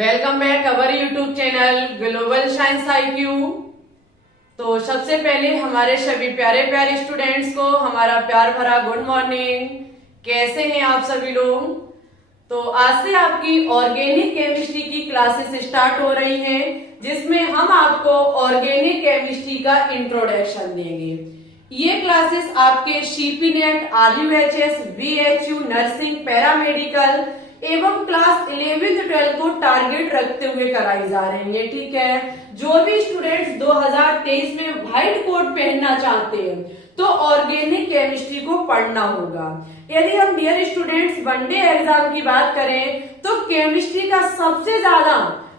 Welcome back our YouTube channel global science IQ। तो सबसे पहले हमारे सभी प्यारे प्यारे स्टूडेंट्स को हमारा प्यार भरा गुड मॉर्निंग। कैसे हैं आप सभी लोग? तो आज से आपकी ऑर्गेनिक केमिस्ट्री की क्लासेस स्टार्ट हो रही हैं, जिसमें हम आपको ऑर्गेनिक केमिस्ट्री का इंट्रोडक्शन देंगे। ये क्लासेस आपके CP net, RUHS, VHU, nursing, paramedical एवं क्लास 11th-12th को टारगेट रखते हुए कराई जा रही है। ठीक है, जो भी स्टूडेंट्स 2023 में व्हाइट कोट पहनना चाहते हैं तो ऑर्गेनिक केमिस्ट्री को पढ़ना होगा। यदि हम डियर स्टूडेंट्स वनडे एग्जाम की बात करें तो केमिस्ट्री का सबसे ज्यादा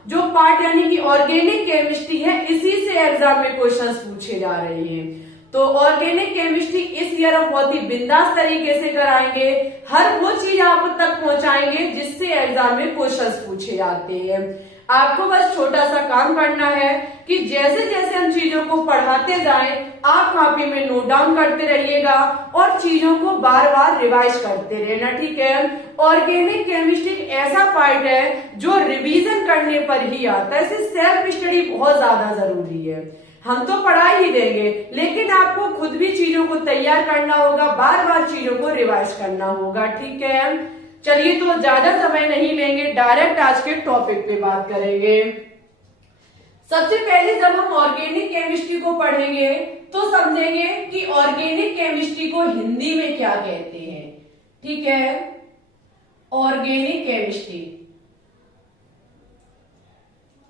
जो पार्ट यानी कि ऑर्गेनिक केमिस्ट्री है, इसी से एग्जाम में क्वेश्चंस पूछे जा रहे हैं। तो ऑर्गेनिक केमिस्ट्री इस ईयर हम बहुत ही बिंदास तरीके से कराएंगे। हर वो चीज आप तक पहुंचाएंगे जिससे एग्जाम में क्वेश्चंस पूछे जाते हैं। आपको बस छोटा सा काम करना है कि जैसे जैसे हम चीजों को पढ़ाते जाएं, आप कॉपी में नोट डाउन करते रहिएगा और चीजों को बार बार रिवाइज करते रहना। ठीक है, ऑर्गेनिक केमिस्ट्री ऐसा पार्ट है जो रिवीजन करने पर ही आता है। इसे सेल्फ स्टडी बहुत ज्यादा जरूरी है। हम तो पढ़ा ही देंगे, लेकिन आपको खुद भी चीजों को तैयार करना होगा, बार बार चीजों को रिवाइज करना होगा। ठीक है, चलिए तो ज्यादा समय नहीं लेंगे, डायरेक्ट आज के टॉपिक पे बात करेंगे। सबसे पहले जब हम ऑर्गेनिक केमिस्ट्री को पढ़ेंगे तो समझेंगे कि ऑर्गेनिक केमिस्ट्री को हिंदी में क्या कहते हैं। ठीक है, ऑर्गेनिक केमिस्ट्री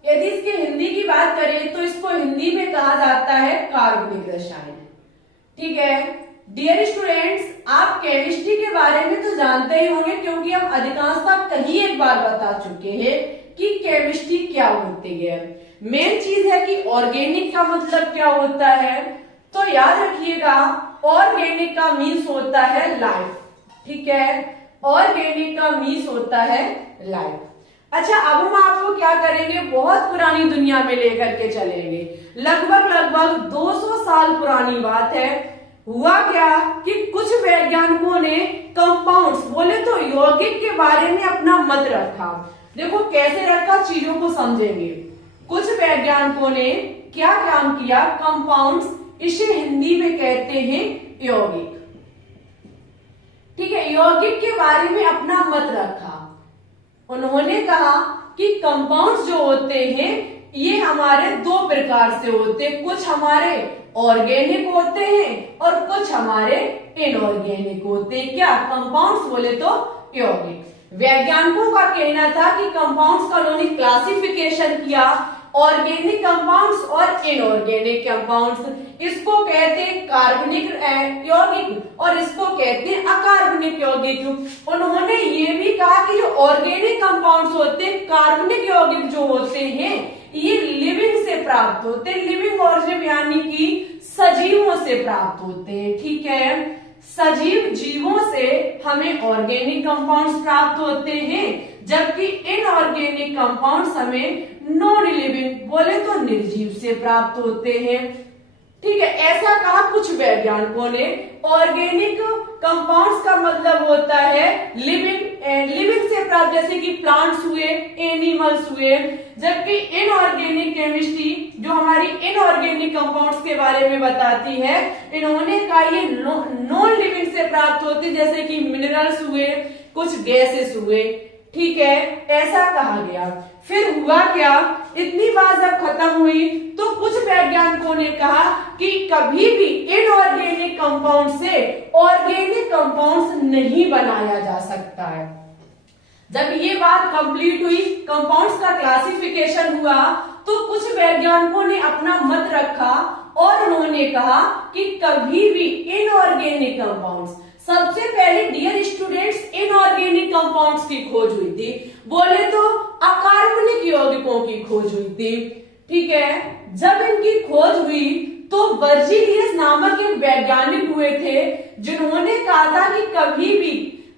यदि इसकी हिंदी की बात करें तो इसको हिंदी में कहा जाता है कार्बनिक रसायन। ठीक है डियर स्टूडेंट्स, आप केमिस्ट्री के बारे में तो जानते ही होंगे, क्योंकि हम अधिकांशतः कहीं एक बार बता चुके हैं कि केमिस्ट्री क्या होती है। मेन चीज है कि ऑर्गेनिक का मतलब क्या होता है, तो याद रखिएगा ऑर्गेनिक का मीन्स होता है लाइफ। ठीक है, ऑर्गेनिक का मीन्स होता है लाइफ। अच्छा, अब हम आपको क्या करेंगे, बहुत पुरानी दुनिया में लेकर के चलेंगे। लगभग 200 साल पुरानी बात है। हुआ क्या कि कुछ वैज्ञानिकों ने कंपाउंड्स बोले तो यौगिक के बारे में अपना मत रखा। देखो कैसे रखा, चीजों को समझेंगे। कुछ वैज्ञानिकों ने क्या काम किया, कंपाउंड्स, इसे हिंदी में कहते हैं यौगिक। ठीक है, यौगिक के बारे में अपना मत रखा। उन्होंने कहा कि कंपाउंड्स जो होते हैं ये हमारे दो प्रकार से होते हैं, कुछ हमारे ऑर्गेनिक होते हैं और कुछ हमारे इनऑर्गेनिक होते हैं। क्या कंपाउंड्स बोले तो यौगिक। वैज्ञानिकों का कहना था कि कंपाउंड्स का उन्होंने क्लासिफिकेशन किया, ऑर्गेनिक कंपाउंड्स और इनऑर्गेनिक कंपाउंड्स। इसको कहते हैं कार्बनिक यौगिक और इसको कहते हैं अकार्बनिक यौगिक। उन्होंने ये भी कहा कि जो ऑर्गेनिक कंपाउंड्स होते हैं, कार्बनिक यौगिक जो होते हैं, ये लिविंग से प्राप्त होते हैं। लिविंग ऑर्गेनिज्म यानी कि सजीवों से प्राप्त होते हैं। ठीक है, सजीव जीवों से हमें ऑर्गेनिक कंपाउंड्स प्राप्त होते हैं, जबकि इनऑर्गेनिक कंपाउंड्स हमें नॉन लिविंग बोले तो निर्जीव से प्राप्त होते हैं। ठीक है, ऐसा कहा कुछ वैज्ञानिकों ने। ऑर्गेनिक कंपाउंड्स का मतलब होता है लिविंग से प्राप्त, जैसे कि प्लांट्स हुए, एनिमल्स हुए, जबकि इनऑर्गेनिक केमिस्ट्री जो हमारी इनऑर्गेनिक कंपाउंड्स के बारे में बताती है, इन्होंने कहा ये नॉन लिविंग से प्राप्त होते, जैसे कि मिनरल्स हुए, कुछ गैसेस हुए। ठीक है, ऐसा कहा गया। फिर हुआ क्या, इतनी बात जब खत्म हुई तो कुछ वैज्ञानिकों ने कहा कि कभी भी इनऑर्गेनिक कंपाउंड से ऑर्गेनिक कंपाउंड्स नहीं बनाया जा सकता है। जब ये बात कंप्लीट हुई, कंपाउंड्स का क्लासिफिकेशन हुआ, तो कुछ वैज्ञानिकों ने अपना मत रखा और उन्होंने कहा कि कभी भी इनऑर्गेनिक कंपाउंड्स, सबसे पहले डियर स्टूडेंट्स इनऑर्गेनिक कंपाउंड्स की खोज हुई थी, बोले तो अकार्बनिक यौगिकों की खोज हुई थी। ठीक है, जब इनकी खोज हुई तो बर्जीलियस नामक एक वैज्ञानिक हुए थे, जिन्होंने कहा था कि कभी भी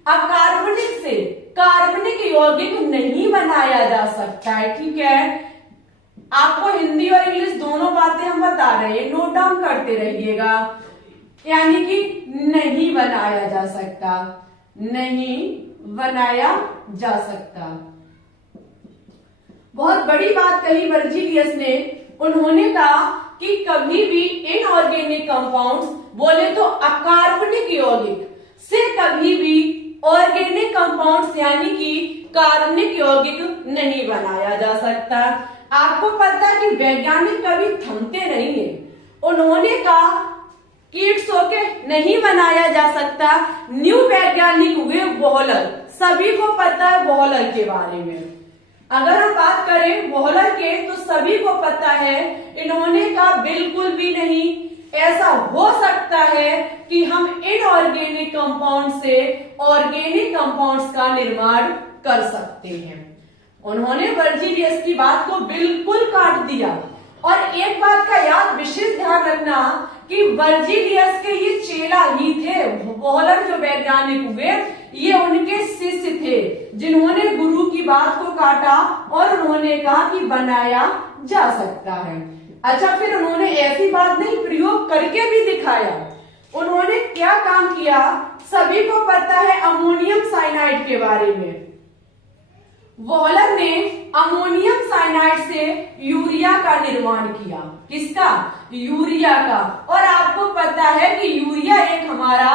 अकार्बनिक से कार्बनिक यौगिक नहीं बनाया जा सकता है। ठीक है, आपको हिंदी और इंग्लिश दोनों बातें हम बता रहे हैं, नोट डाउन करते रहिएगा। यानी कि नहीं बनाया जा सकता, नहीं बनाया जा सकता। बहुत बड़ी बात कही वर्जिलियस ने। उन्होंने कहा कि कभी भी इनऑर्गेनिक कंपाउंड्स बोले तो अकार्बनिक यौगिक से कभी भी ऑर्गेनिक कंपाउंड्स यानी कि कार्बनिक यौगिक नहीं बनाया जा सकता। आपको पता है कि वैज्ञानिक कभी थमते नहीं है। उन्होंने कहा कीट्स होके नहीं बनाया जा सकता। न्यू वैज्ञानिक हुए वॉलर, सभी को पता है वॉलर के बारे में। अगर हम बात करें वॉलर के तो सभी को पता है, इन्होंने कहा बिल्कुल भी नहीं, ऐसा हो सकता है कि हम इनऑर्गेनिक कंपाउंड से ऑर्गेनिक कंपाउंड्स का निर्माण कर सकते हैं। उन्होंने वर्जिलियस की बात को बिल्कुल काट दिया। और एक बात का याद विशेष ध्यान रखना कि वर्जिलियस के ये चेला ही थे। वॉलर जो वैज्ञानिक हुए ये उनके शिष्य थे, जिन्होंने गुरु की बात को काटा और उन्होंने कहा कि बनाया जा सकता है। अच्छा, फिर उन्होंने ऐसी बात नहीं, प्रयोग करके भी दिखाया। उन्होंने क्या काम किया, सभी को पता है अमोनियम साइनाइड के बारे में। वॉलर ने अमोनियम साइनाइड से यूरिया का निर्माण किया। किसका? यूरिया का। और आपको पता है कि यूरिया एक हमारा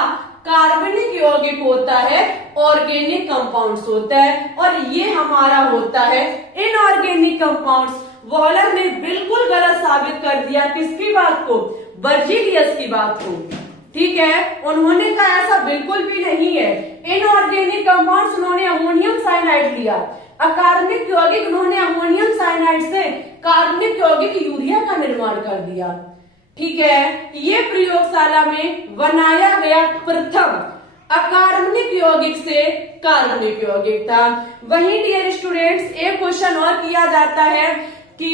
कार्बनिक यौगिक होता है, ऑर्गेनिक कंपाउंड्स होता है, और ये हमारा होता है इनऑर्गेनिक कंपाउंड्स। वॉलर ने बिल्कुल गलत साबित कर दिया किसकी बात को? वर्जिलियस की बात को। ठीक है, उन्होंने कहा ऐसा बिल्कुल भी नहीं है। इनऑर्गेनिक कंपाउंड्स उन्होंने अमोनियम साइनाइड लिया, अकार्बनिक यौगिक उन्होंने अमोनियम साइनाइड से कार्बनिक यौगिक यूरिया का निर्माण कर दिया। ठीक है, ये प्रयोगशाला में बनाया गया प्रथम अकार्बनिक यौगिक से कार्बनिक यौगिक था। वहीं डियर स्टूडेंट्स, एक क्वेश्चन और किया जाता है कि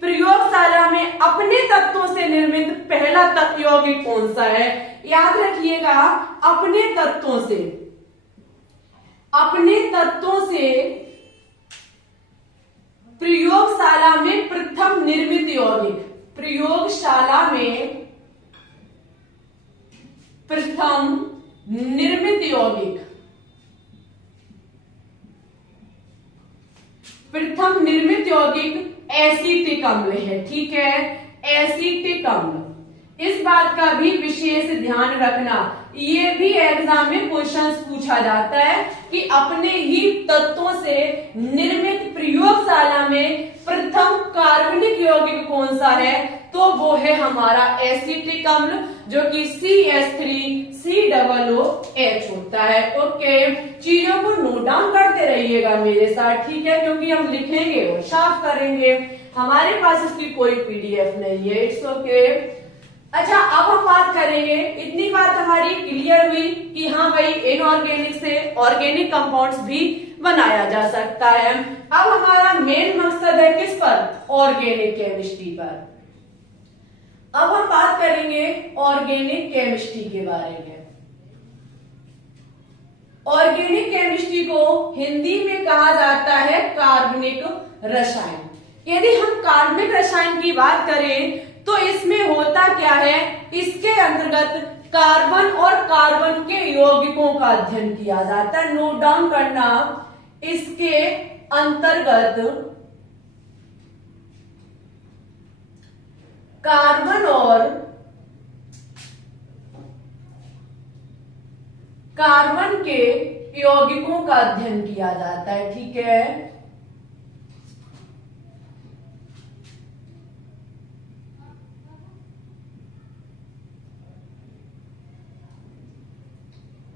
प्रयोगशाला में अपने तत्वों से निर्मित पहला तत्व यौगिक कौन सा है? याद रखिएगा, अपने तत्वों से, अपने तत्वों से प्रयोगशाला में प्रथम निर्मित यौगिक, प्रयोगशाला में प्रथम निर्मित यौगिक, प्रथम निर्मित यौगिक एसीटिक अम्ल है। ठीक है, एसीटिक अम्ल। इस बात का भी विशेष ध्यान रखना, ये भी एग्जाम में क्वेश्चंस पूछा जाता है कि अपने ही तत्वों से निर्मित प्रयोगशाला में प्रथम कार्बनिक यौगिक कौन सा है? तो वो है हमारा एसीटिक अम्ल, जो कि CH3COOH होता है। ओके, चीजों को नोट डाउन करते रहिएगा मेरे साथ, ठीक है, क्योंकि हम लिखेंगे और साफ करेंगे। हमारे पास इसकी कोई PDF नहीं है। It's okay. अच्छा, अब हम बात करेंगे, इतनी बात हमारी क्लियर हुई कि हाँ भाई इनऑर्गेनिक से ऑर्गेनिक कंपाउंड्स भी बनाया जा सकता है। अब हमारा मेन मकसद है किस पर? ऑर्गेनिक केमिस्ट्री पर। अब हम बात करेंगे ऑर्गेनिक केमिस्ट्री के बारे में। ऑर्गेनिक केमिस्ट्री को हिंदी में कहा जाता है कार्बनिक रसायन। यदि हम कार्बनिक रसायन की बात करें तो इसमें होता क्या है, इसके अंतर्गत कार्बन और कार्बन के यौगिकों का अध्ययन किया जाता है। नोट डाउन करना, इसके अंतर्गत कार्बन और कार्बन के यौगिकों का अध्ययन किया जाता है। ठीक है,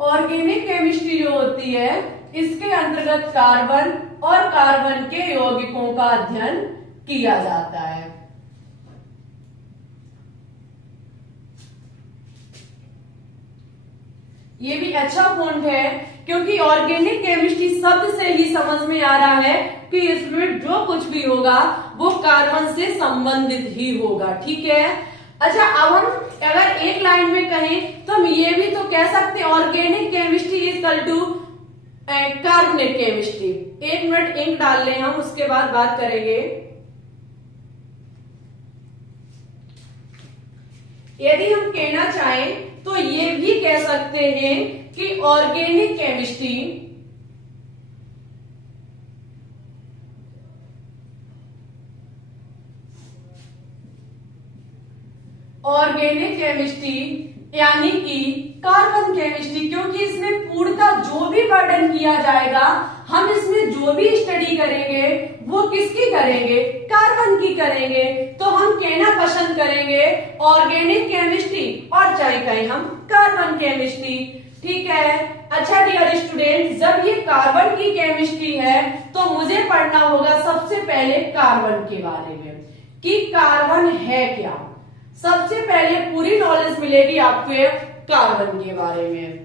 ऑर्गेनिक केमिस्ट्री जो होती है इसके अंतर्गत कार्बन और कार्बन के यौगिकों का अध्ययन किया जाता है। ये भी अच्छा पॉइंट है, क्योंकि ऑर्गेनिक केमिस्ट्री शब्द से ही समझ में आ रहा है कि इसमें जो कुछ भी होगा वो कार्बन से संबंधित ही होगा। ठीक है। अच्छा, अब हम अगर एक लाइन में कहें तो हम ये भी तो कह सकते हैं organic chemistry is equal to कार्बनिक केमिस्ट्री। एक मिनट इंक डाल लें हम, उसके बाद बात करेंगे। यदि हम कहना चाहें तो ये भी कह सकते हैं कि ऑर्गेनिक केमिस्ट्री ऑर्गेनिक केमिस्ट्री यानी कि कार्बन केमिस्ट्री, क्योंकि इसमें पूर्णतः जो भी वर्णन किया जाएगा, हम इसमें जो भी स्टडी करेंगे वो किसकी करेंगे, कार्बन की करेंगे। तो हम कहना पसंद करेंगे ऑर्गेनिक केमिस्ट्री और चाहे कहें हम कार्बन केमिस्ट्री। ठीक है। अच्छा डियर स्टूडेंट, जब ये कार्बन की केमिस्ट्री है तो मुझे पढ़ना होगा सबसे पहले कार्बन के बारे में कि कार्बन है क्या। सबसे पहले पूरी नॉलेज मिलेगी आपको कार्बन के बारे में।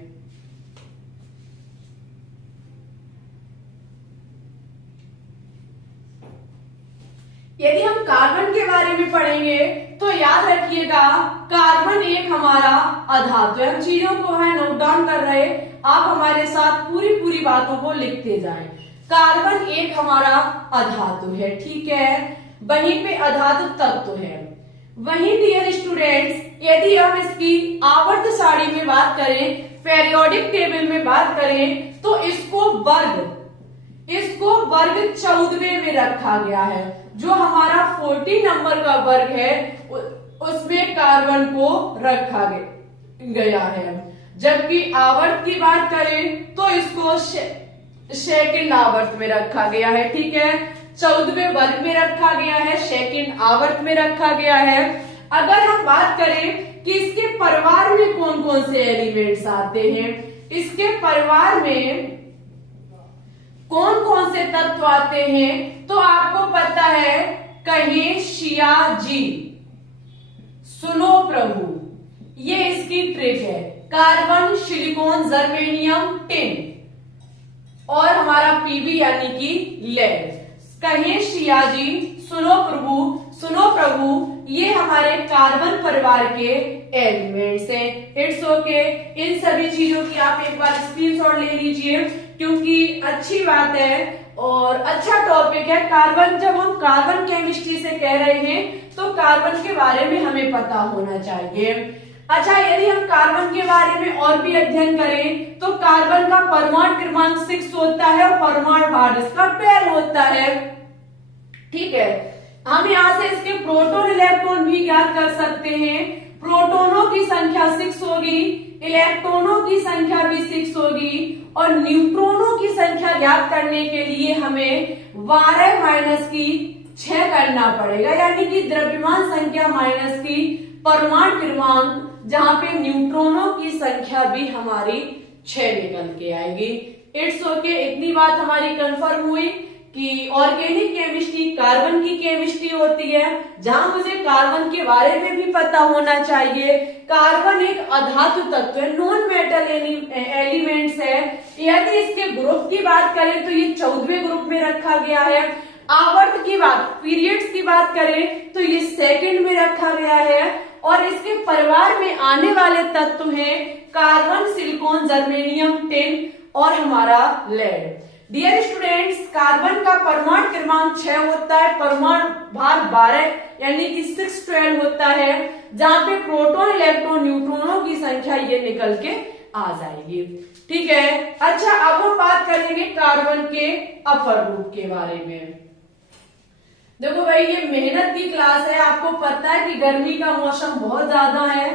यदि हम कार्बन के बारे में पढ़ेंगे तो याद रखिएगा, कार्बन एक हमारा अधातु है। हम चीजों को है नोट डाउन कर रहे, आप हमारे साथ पूरी पूरी बातों को लिखते जाएं। कार्बन एक हमारा अधातु है, ठीक है, वहीं पे अधातु तत्व है। वहीं डियर स्टूडेंट्स, यदि हम इसकी आवर्त सारणी में बात करें, पेरियोडिक टेबल में बात करें, तो इसको वर्ग 14वें में रखा गया है। जो हमारा 40 नंबर का वर्ग है उसमें कार्बन को रखा गया है। जबकि आवर्त की बात करें तो इसको सेकंड आवर्त में रखा गया है, ठीक है, 14वें वर्ग में रखा गया है, सेकंड आवर्त में रखा गया है। अगर हम बात करें कि इसके परिवार में कौन कौन से एलिमेंट्स आते हैं, इसके परिवार में कौन कौन से तत्व आते हैं, तो आपको पता है, कहिए शियाजी, सुनो प्रभु, ये इसकी ट्रिक है। कार्बन, सिलिकॉन, जर्मेनियम, टिन और हमारा पीबी यानी कि लेड। कहिए शियाजी, सुनो प्रभु, ये हमारे कार्बन परिवार के एलिमेंट्स हैं। It's okay. इन सभी चीजों की आप एक बार स्क्रीनशॉट ले लीजिए, क्योंकि अच्छी बात है और अच्छा टॉपिक है कार्बन। जब हम कार्बन केमिस्ट्री से कह रहे हैं तो कार्बन के बारे में हमें पता होना चाहिए। अच्छा, यदि हम कार्बन के बारे में और भी अध्ययन करें तो कार्बन का परमाणु क्रमांक 6 होता है और परमाणु भार इसका 12 होता है, ठीक है। हम यहां से इसके प्रोटॉन इलेक्ट्रॉन भी ज्ञात कर सकते हैं। प्रोटोनों की संख्या 6 होगी, इलेक्ट्रॉनों की संख्या भी 6 होगी और न्यूट्रॉनों की संख्या ज्ञात करने के लिए हमें 12 माइनस की 6 करना पड़ेगा, यानी कि द्रव्यमान संख्या माइनस की परमाणु क्रमांक, जहां पे न्यूट्रॉनों की संख्या भी हमारी 6 निकल के आएगी। It's okay. इतनी बात हमारी कंफर्म हुई कि ऑर्गेनिक केमिस्ट्री कार्बन की केमिस्ट्री होती है, जहां मुझे कार्बन के बारे में भी पता होना चाहिए। कार्बन एक अधातु तत्व है, नॉन मेटल एलिमेंट्स है। यदि इसके ग्रुप की बात करें तो ये 14वें ग्रुप में रखा गया है। आवर्त की बात, पीरियड्स की बात करें तो ये सेकंड में रखा गया है और इसके परिवार में आने वाले तत्व हैं कार्बन, सिलिकॉन, जर्मेनियम, टिन और हमारा लेड। डियर स्टूडेंट्स, कार्बन का परमाणु क्रमांक 6 होता है, परमाणु भार 12 यानी कि 612 होता है, जहां पे प्रोटॉन, इलेक्ट्रॉन, न्यूट्रॉनों की संख्या ये निकल के आ जाएगी, ठीक है। अच्छा, अब हम बात करेंगे कार्बन के अपर ग्रुप के बारे में। देखो भाई, ये मेहनत की क्लास है, आपको पता है कि गर्मी का मौसम बहुत ज्यादा है,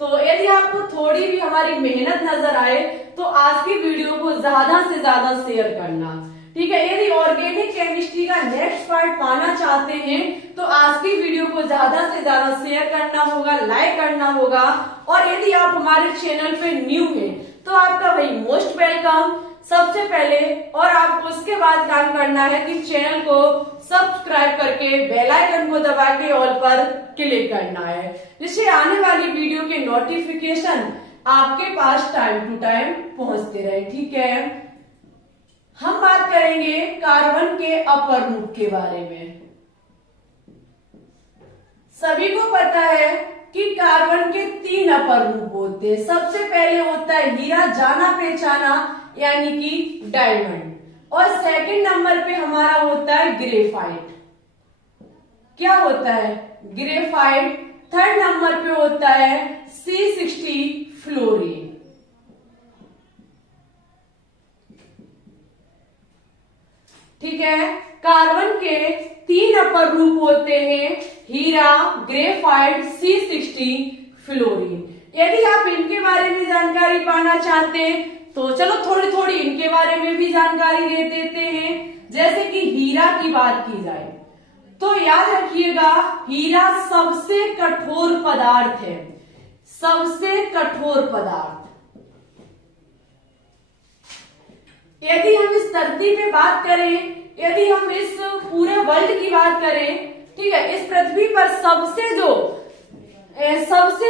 तो यदि आपको थोड़ी भी हमारी मेहनत नजर आए तो आज की वीडियो को ज्यादा से ज्यादा शेयर करना, ठीक है। यदि ऑर्गेनिक केमिस्ट्री का नेक्स्ट पार्ट पाना चाहते हैं तो आज की वीडियो को ज्यादा से ज्यादा शेयर करना होगा, लाइक करना होगा। और यदि आप हमारे चैनल पे न्यू हैं तो आपका भाई मोस्ट वेलकम। सबसे पहले और आपको उसके बाद काम करना है कि चैनल को सब्सक्राइब करके बेल आइकन को दबा के ऑल पर क्लिक करना है, जिससे आने वाली वीडियो के नोटिफिकेशन आपके पास टाइम टू टाइम पहुंचते रहे, ठीक है। हम बात करेंगे कार्बन के अपर ग्रुप के बारे में। सभी को पता है कि कार्बन के 3 अपर ग्रुप होते हैं। सबसे पहले होता है हीरा, जाना पहचाना यानी कि डायमंड, और सेकंड नंबर पे हमारा होता है ग्रेफाइट। क्या होता है? ग्रेफाइट। थर्ड नंबर पे होता है C60 फ्लोरीन। ठीक है। कार्बन के 3 अपर रूप होते हैं, हीरा, ग्रेफाइट, C60, फ्लोरीन। यदि आप इनके बारे में जानकारी पाना चाहते हैं तो चलो थोड़ी थोड़ी इनके बारे में भी जानकारी दे देते हैं। जैसे कि हीरा की बात की जाए तो याद रखिएगा, हीरा सबसे कठोर पदार्थ है, सबसे कठोर पदार्थ। यदि हम इस धरती पे बात करें, यदि हम इस पूरे वर्ल्ड की बात करें, ठीक है, इस पृथ्वी पर सबसे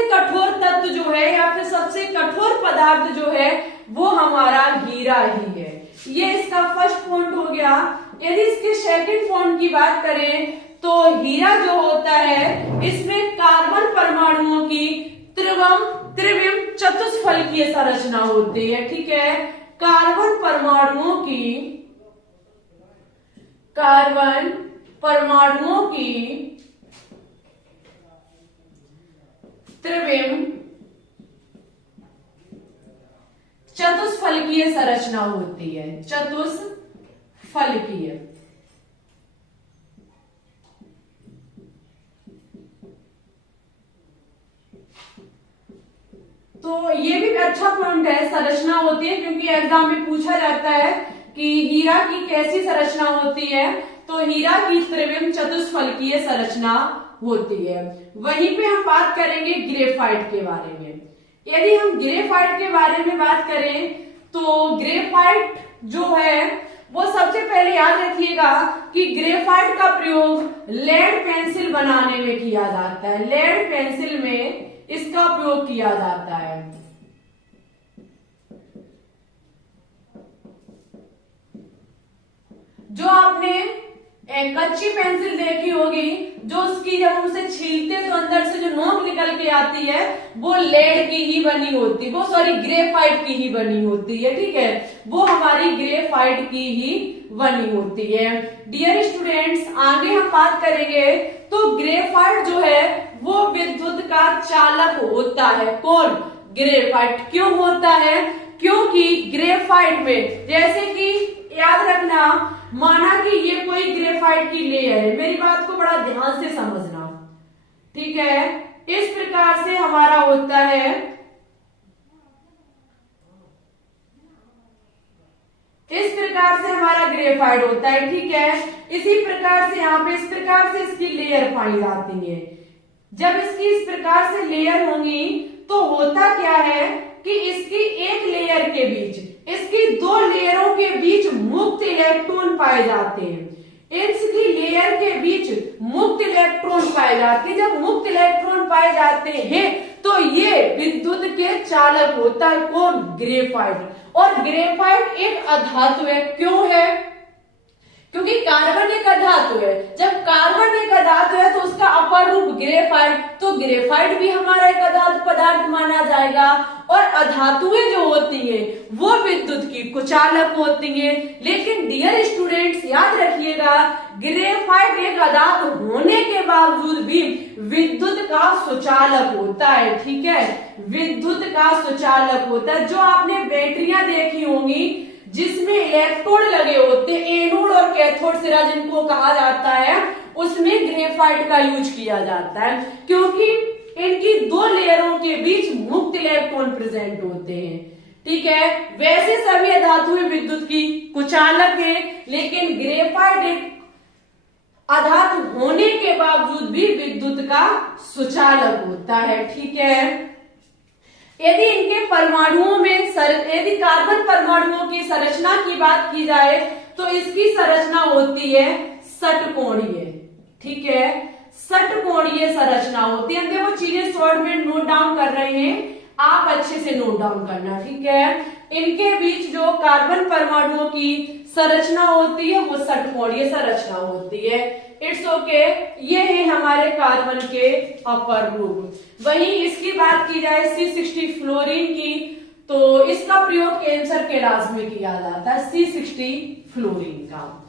कठोर तत्व जो है या फिर सबसे कठोर पदार्थ जो है वो हमारा हीरा ही है। ये इसका फर्स्ट पॉइंट हो गया। यदि इसके सेकंड पॉइंट की बात करें तो हीरा जो होता है इसमें कार्बन परमाणुओं की त्रिविम चतुष्फलकीय संरचना होती है, ठीक है। कार्बन परमाणुओं की त्रिविम चतुष्फलकीय संरचना होती है, चतुष्फलकीय। तो ये भी अच्छा पॉइंट है, संरचना होती है, क्योंकि एग्जाम में पूछा जाता है कि हीरा की कैसी संरचना होती है, तो हीरा की त्रिविम चतुष्फलकीय संरचना होती है। वहीं पे हम बात करेंगे ग्रेफाइट के बारे में। यदि हम ग्रेफाइट के बारे में बात करें तो ग्रेफाइट जो है वो सबसे पहले याद रखिएगा कि ग्रेफाइट का प्रयोग लेड पेंसिल बनाने में किया जाता है, लेड पेंसिल में इसका प्रयोग किया जाता है। जो आपने कच्ची पेंसिल देखी होगी, जो उसकी जब हम उसे छीलते तो अंदर से जो नोक निकल के आती है वो लेड की ही बनी होती है, वो सॉरी ग्रेफाइट की ही बनी होती है, ठीक है, वो हमारी ग्रेफाइट की ही बनी होती है। डियर स्टूडेंट्स, आगे हम बात करेंगे तो ग्रेफाइट जो है वो विद्युत का चालक होता है। कौन? ग्रेफाइट। क्यों होता है? क्योंकि ग्रेफाइट में, जैसे कि याद रखना, माना कि ये कोई ग्रेफाइट की लेयर है, मेरी बात को बड़ा ध्यान से समझना, ठीक है। इस प्रकार से हमारा होता है, इस प्रकार से हमारा ग्रेफाइट होता है, ठीक है। इसी प्रकार से यहाँ पे इस प्रकार से इसकी लेयर पाई जाती है। जब इसकी इस प्रकार से लेयर होंगी तो होता क्या है कि इसकी एक लेयर के बीच, इसकी 2 लेयरों के बीच मुक्त इलेक्ट्रॉन पाए जाते हैं। इसकी लेयर के बीच मुक्त इलेक्ट्रॉन पाए जाते हैं। जब मुक्त इलेक्ट्रॉन पाए जाते हैं तो ये विद्युत के चालक होता है। कौन? ग्रेफाइट। और ग्रेफाइट एक अधातु है। क्यों है? क्योंकि कार्बन एक अधातु है। जब कार्बन एक अधातु है तो उसका अपर रूप ग्रेफाइट, तो ग्रेफाइट भी हमारा एक अधातु पदार्थ माना जाएगा। और अधातुएं जो होती हैं वो विद्युत की कुचालक होती हैं। लेकिन डियर स्टूडेंट्स, याद रखिएगा, ग्रेफाइट एक अधातु होने के बावजूद भी विद्युत का सुचालक होता है, ठीक है, विद्युत का सुचालक होता है। जो आपने बैटरियां देखी होंगी जिसमें इलेक्ट्रोड लगे होते हैं, एनोड और कैथोड सिरा जिनको कहा जाता है, उसमें ग्रेफाइट का यूज किया जाता है, क्योंकि इनकी 2 लेयरों के बीच मुक्त इलेक्ट्रॉन प्रेजेंट होते हैं, ठीक है। वैसे सभी धातुएं विद्युत की कुचालक है, लेकिन ग्रेफाइट एक अधातु होने के बावजूद भी विद्युत का सुचालक होता है, ठीक है। यदि इनके परमाणुओं में यदि कार्बन परमाणुओं की संरचना की बात की जाए तो इसकी संरचना होती है षटकोणीय, ठीक है, षटकोणीय संरचना होती है। हम वो चीजें शॉर्ट में नोट डाउन कर रहे हैं, आप अच्छे से नोट डाउन करना, ठीक है। इनके बीच जो कार्बन परमाणुओं की संरचना होती है वो षटकोणीय संरचना होती है। इट्स ओके, ये है हमारे कार्बन के अपर रूप। वहीं इसकी बात की जाए C60 फ्लोरीन की, तो इसका प्रयोग कैंसर के इलाज में किया जाता है, C60 फ्लोरीन का।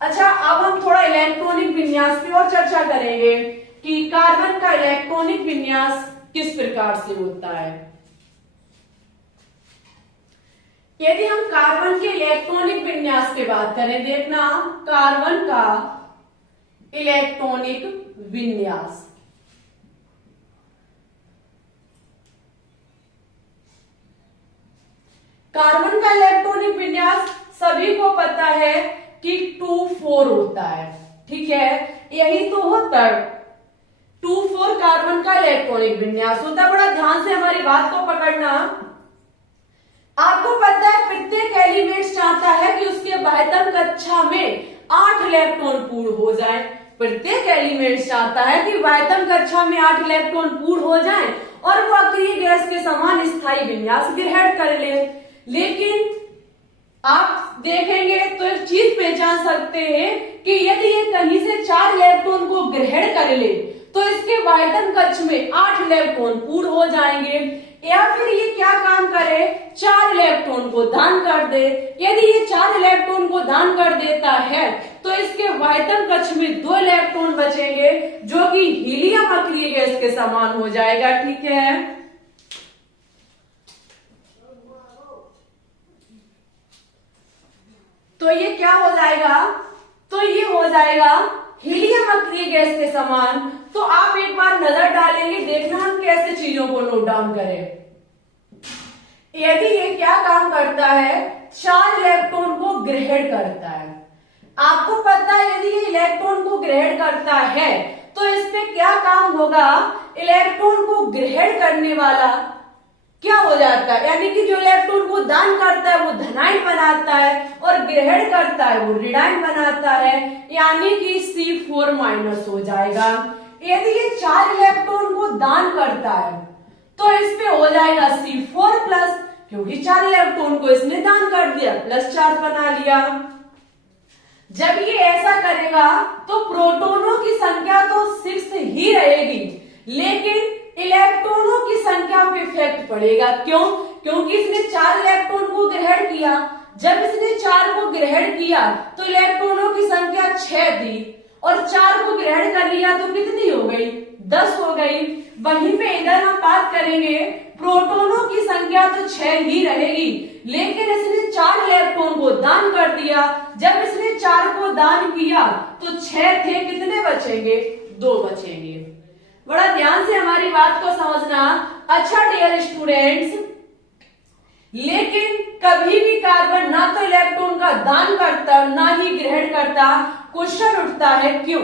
अच्छा, अब हम थोड़ा इलेक्ट्रॉनिक विन्यास पे और चर्चा करेंगे कि कार्बन का इलेक्ट्रॉनिक विन्यास किस प्रकार से होता है। यदि हम कार्बन के इलेक्ट्रॉनिक विन्यास की बात करें, देखना कार्बन का इलेक्ट्रॉनिक विन्यास, कार्बन का इलेक्ट्रॉनिक विन्यास सभी को पता है कि 2,4 होता है, ठीक है, यही तो होता है 2,4 कार्बन का इलेक्ट्रॉनिक विन्यास होता है। बड़ा ध्यान से हमारी बात को पकड़ना। आपको पता है प्रत्येक एलिमेंट चाहता है कि उसके बाह्यतम कक्षा में 8 इलेक्ट्रॉन पूर्ण हो जाए। प्रत्येक एलिमेंट चाहता है कि बाह्यतम कक्षा में 8 इलेक्ट्रॉन पूर्ण हो जाए और वो अक्रिय गैस के समान स्थायी विन्यास ग्रहण कर ले। लेकिन आप देखेंगे तो एक चीज पहचान सकते हैं कि यदि ये कहीं से 4 इलेक्ट्रॉन को ग्रहण कर ले तो इसके बाह्यतम कक्ष में 8 इलेक्ट्रॉन पूर्ण हो जाएंगे, या फिर ये क्या काम करे, 4 इलेक्ट्रॉन को दान कर दे। यदि ये 4 इलेक्ट्रॉन को दान कर देता है तो इसके बाह्यतम कक्ष में 2 इलेक्ट्रॉन बचेंगे जो कि हीलियम अक्रिय गैस के समान हो जाएगा, ठीक है। तो ये क्या हो जाएगा, तो ये हो जाएगा हीलियम अक्रिय गैस के समान। तो आप एक बार नजर डालेंगे, देखना हम कैसे चीजों को नोट डाउन करें। यदि ये क्या काम करता है, 4 इलेक्ट्रॉन को ग्रहण करता है। आपको पता है यदि ये इलेक्ट्रॉन को ग्रहण करता है तो इसमें क्या काम होगा, इलेक्ट्रॉन को ग्रहण करने वाला क्या हो जाता है, यानी कि जो इलेक्ट्रॉन को दान करता है वो धनायन बनाता है और ग्रहण करता है वो ऋणायन बनाता है, यानी कि C4- हो जाएगा। यदि ये 4 इलेक्ट्रॉन को दान करता है तो इसमें हो जाएगा C4+, क्योंकि 4 इलेक्ट्रॉन को इसने दान कर दिया, प्लस चार्ज बना लिया। जब ये ऐसा करेगा तो प्रोटॉनों की संख्या तो 6 ही रहेगी, लेकिन इलेक्ट्रॉनों की संख्या पे इफेक्ट पड़ेगा। क्यों? क्योंकि इसने 4 इलेक्ट्रॉन को ग्रहण किया। जब इसने 4 को ग्रहण किया तो इलेक्ट्रॉनों की संख्या 6 थी और 4 को ग्रहण कर लिया तो कितनी हो गई, 10 हो गई। वहीं पे इधर हम बात करेंगे, प्रोटॉनों की संख्या तो 6 ही रहेगी, लेकिन इसने 4 इलेक्ट्रॉन को दान कर दिया। जब इसने 4 को दान किया तो 6 थे, कितने बचेंगे, 2 बचेंगे। बड़ा ध्यान से हमारी बात को समझना। अच्छा डियर स्टूडेंट्स, लेकिन कभी भी कार्बन ना तो इलेक्ट्रॉन का दान करता ना ही ग्रहण करता। क्वेश्चन उठता है क्यों?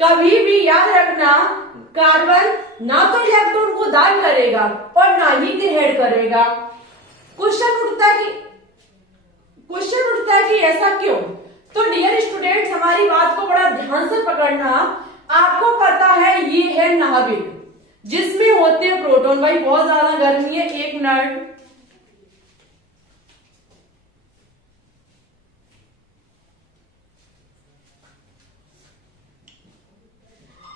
कभी भी याद रखना, कार्बन ना तो इलेक्ट्रॉन को दान करेगा और ना ही ग्रहण करेगा। क्वेश्चन उठता है कि ऐसा क्यों? तो डियर स्टूडेंट्स, हमारी बात को बड़ा ध्यान से पकड़ना। आपको पता है ये है नाभिक जिसमें होते हैं प्रोटॉन। भाई बहुत ज्यादा गर्मी है, 1 मिनट।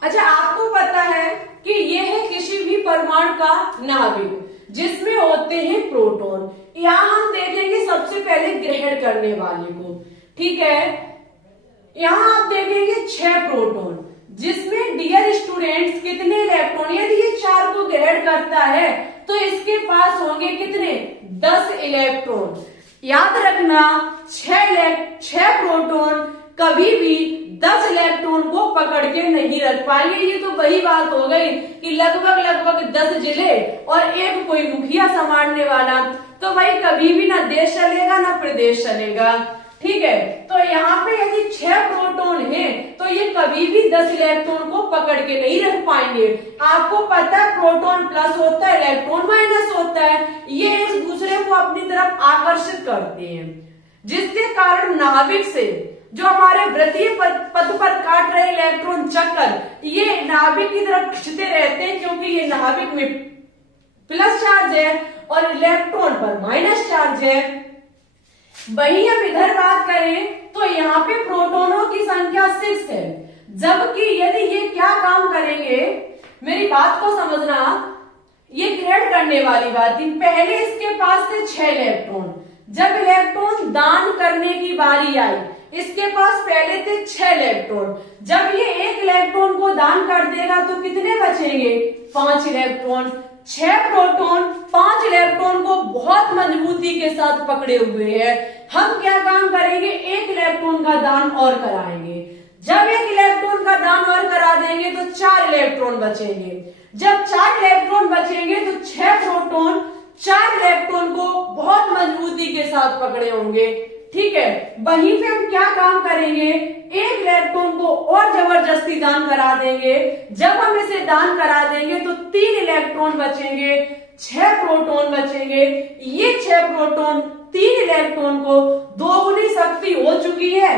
अच्छा, आपको पता है कि यह है किसी भी परमाणु का नाभिक जिसमें होते हैं प्रोटॉन। यहां हम देखेंगे सबसे पहले ग्रहण करने वाले को, ठीक है। यहां आप देखेंगे 6 प्रोटॉन, जिसमें डियर स्टूडेंट्स कितने इलेक्ट्रॉन, यदि ये 4 को ग्रहण करता है तो इसके पास होंगे कितने, 10 इलेक्ट्रॉन। याद रखना, 6 प्रोटॉन कभी भी 10 इलेक्ट्रॉन को पकड़ के नहीं रख पाएंगे। ये तो वही बात हो गई कि लगभग 10 जिले और एक कोई मुखिया संभालने वाला, तो भाई कभी भी ना देश चलेगा ना प्रदेश चलेगा, ठीक है। तो यहाँ पे यदि 6 प्रोटॉन है तो ये कभी भी 10 इलेक्ट्रॉन को पकड़ के नहीं रख पाएंगे। आपको पता है प्रोटॉन प्लस होता है, इलेक्ट्रॉन माइनस होता है, ये एक दूसरे को अपनी तरफ आकर्षित करते हैं, जिसके कारण नाभिक से जो हमारे वृत्तीय पथ पर काट रहे इलेक्ट्रॉन चक्कर ये नाभिक की तरफ खींचते रहते हैं, क्योंकि ये नाभिक में प्लस चार्ज है और इलेक्ट्रॉन पर माइनस चार्ज है। वही हम इधर बात करें तो यहाँ पे प्रोटॉनों की संख्या 6 है, जबकि यदि ये क्या काम करेंगे, मेरी बात को समझना, ये ग्रहण करने वाली बात थी। पहले इसके पास थे 6 इलेक्ट्रॉन, जब इलेक्ट्रॉन दान करने की बारी आई इसके पास पहले थे 6 इलेक्ट्रॉन। जब ये 1 इलेक्ट्रॉन को दान कर देगा तो कितने बचेंगे, 5 इलेक्ट्रॉन। 6 प्रोटॉन 5 इलेक्ट्रॉन को बहुत मजबूती के साथ पकड़े हुए हैं। हम क्या काम करेंगे, एक इलेक्ट्रॉन का दान और कराएंगे। जब एक इलेक्ट्रॉन का दान और करा देंगे तो 4 इलेक्ट्रॉन बचेंगे। जब 4 इलेक्ट्रॉन बचेंगे तो 6 प्रोटॉन 4 इलेक्ट्रॉन को बहुत मजबूती के साथ पकड़े होंगे। ठीक है, वहीं पे हम क्या काम करेंगे, एक इलेक्ट्रॉन को और जबरदस्ती दान करा देंगे। जब हम इसे दान करा देंगे तो 3 इलेक्ट्रॉन बचेंगे, 6 प्रोटॉन बचेंगे। ये 6 प्रोटॉन 3 इलेक्ट्रॉन को दोगुनी शक्ति हो चुकी है,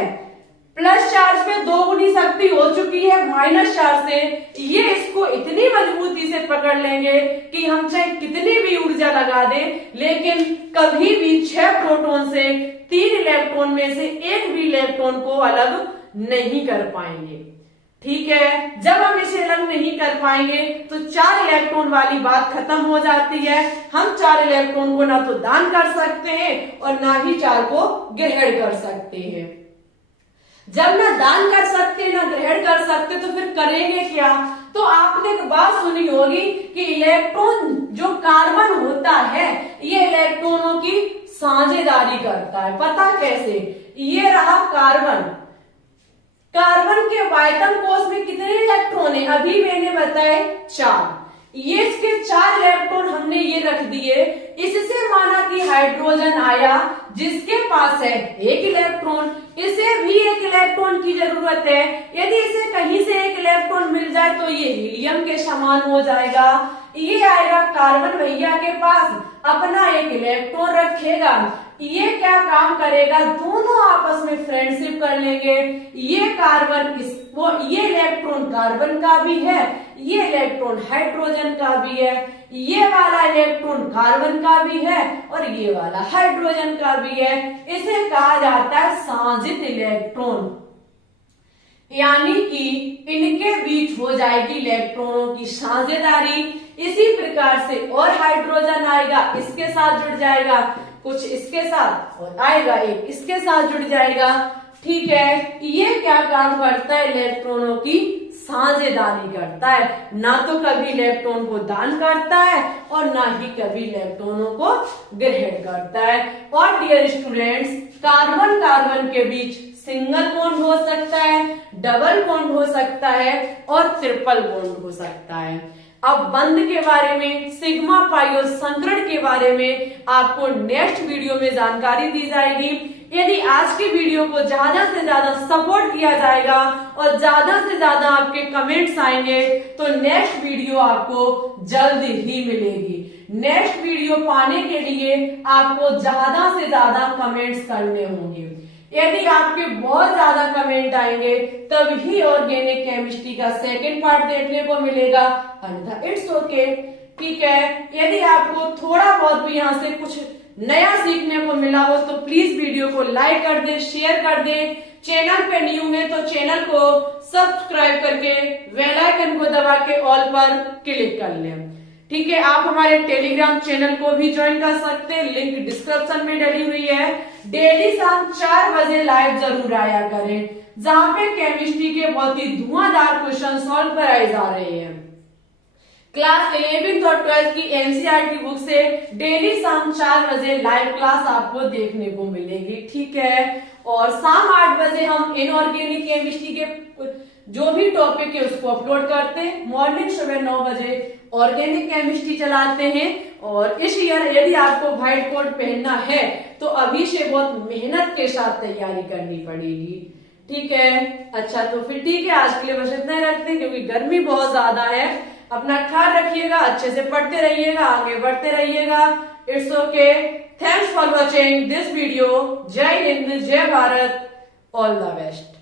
प्लस चार्ज पे दोगुनी शक्ति हो चुकी है माइनस चार्ज से। ये इसको इतनी मजबूती से पकड़ लेंगे कि हम चाहे कितनी भी ऊर्जा लगा दें, लेकिन कभी भी 6 प्रोटॉन से 3 इलेक्ट्रॉन में से एक भी इलेक्ट्रॉन को अलग नहीं कर पाएंगे। ठीक है, जब हम इसे अलग नहीं कर पाएंगे तो 4 इलेक्ट्रॉन वाली बात खत्म हो जाती है। हम 4 इलेक्ट्रॉन को ना तो दान कर सकते हैं और ना ही 4 को ग्रहण कर सकते हैं। जब ना दान कर सकते ना ग्रहण कर सकते तो फिर करेंगे क्या? तो आपने एक बात सुनी होगी कि इलेक्ट्रॉन जो कार्बन होता है ये इलेक्ट्रॉनों की साझेदारी करता है। पता कैसे? ये रहा कार्बन, कार्बन के वाइटम कोष में कितने इलेक्ट्रॉन है? अभी मैंने बताया 4। ये इसके 4 इलेक्ट्रॉन हमने ये रख दिए। इससे माना कि हाइड्रोजन आया जिसके पास है 1 इलेक्ट्रॉन, इसे भी 1 इलेक्ट्रॉन की जरूरत है। यदि इसे कहीं से 1 इलेक्ट्रॉन मिल जाए तो ये हीलियम के समान हो जाएगा। ये आएगा कार्बन भैया के पास, अपना 1 इलेक्ट्रॉन रखेगा। ये क्या काम करेगा, दोनों आपस में फ्रेंडशिप कर लेंगे। ये कार्बन ये इलेक्ट्रॉन कार्बन का भी है, ये इलेक्ट्रॉन हाइड्रोजन का भी है, ये वाला इलेक्ट्रॉन कार्बन का भी है और ये वाला हाइड्रोजन का भी है। इसे कहा जाता है साझित इलेक्ट्रॉन, यानी कि इनके बीच हो जाएगी इलेक्ट्रॉनों की साझेदारी। इसी प्रकार से और हाइड्रोजन आएगा, इसके साथ जुड़ जाएगा, कुछ इसके साथ और आएगा एक इसके साथ जुड़ जाएगा। ठीक है, ये क्या काम करता है, इलेक्ट्रॉनों की साझेदारी करता है। ना तो कभी इलेक्ट्रॉन को दान करता है और ना ही कभी इलेक्ट्रॉनों को ग्रहण करता है। और डियर स्टूडेंट्स, कार्बन कार्बन के बीच सिंगल बॉन्ड हो सकता है, डबल बॉन्ड हो सकता है और ट्रिपल बॉन्ड हो सकता है। अब बंध के बारे में, सिग्मा पाई और संकरण के बारे में आपको नेक्स्ट वीडियो में जानकारी दी जाएगी। यदि आज की वीडियो को ज्यादा से ज्यादा सपोर्ट किया जाएगा और ज्यादा से ज्यादा आपके कमेंट्स आएंगे तो नेक्स्ट वीडियो आपको जल्द ही मिलेगी। नेक्स्ट वीडियो पाने के लिए आपको ज्यादा से ज्यादा कमेंट्स करने होंगे। यदि आपके बहुत ज्यादा कमेंट आएंगे तभी ऑर्गेनिक केमिस्ट्री का सेकंड पार्ट देखने को मिलेगा, अन्यथा इट्स ओके। ठीक है, यदि आपको थोड़ा बहुत भी यहाँ से कुछ नया सीखने को मिला हो तो प्लीज वीडियो को लाइक कर दे, शेयर कर दे। चैनल पे न्यू है तो चैनल को सब्सक्राइब करके बेल आइकन को दबा के ऑल पर क्लिक कर लें। ठीक है, आप हमारे टेलीग्राम चैनल को भी ज्वाइन कर सकते हैं, लिंक डिस्क्रिप्शन में डली हुई है। डेली शाम 4 बजे लाइव जरूर आया करें, जहाँ पे केमिस्ट्री के बहुत ही धुआंधार क्वेश्चन सॉल्व कराए जा रहे हैं। क्लास 11th और 12th की एनसीईआरटी बुक से डेली शाम 4 बजे लाइव क्लास आपको देखने को मिलेगी। ठीक है, और शाम 8 बजे हम इनऑर्गेनिक केमिस्ट्री के जो भी टॉपिक है उसको अपलोड करते हैं। मॉर्निंग सुबह 9 बजे ऑर्गेनिक केमिस्ट्री चलाते हैं। और इस ईयर यदि आपको व्हाइट कोट पहनना है तो अभी से बहुत मेहनत के साथ तैयारी करनी पड़ेगी। ठीक है, अच्छा तो फिर ठीक है, आज के लिए बस इतना ही रखते हैं क्योंकि गर्मी बहुत ज्यादा है। अपना ख्याल रखिएगा, अच्छे से पढ़ते रहिएगा, आगे बढ़ते रहिएगा। It's okay, thanks for watching this video. जय हिंद, जय भारत, ऑल द बेस्ट।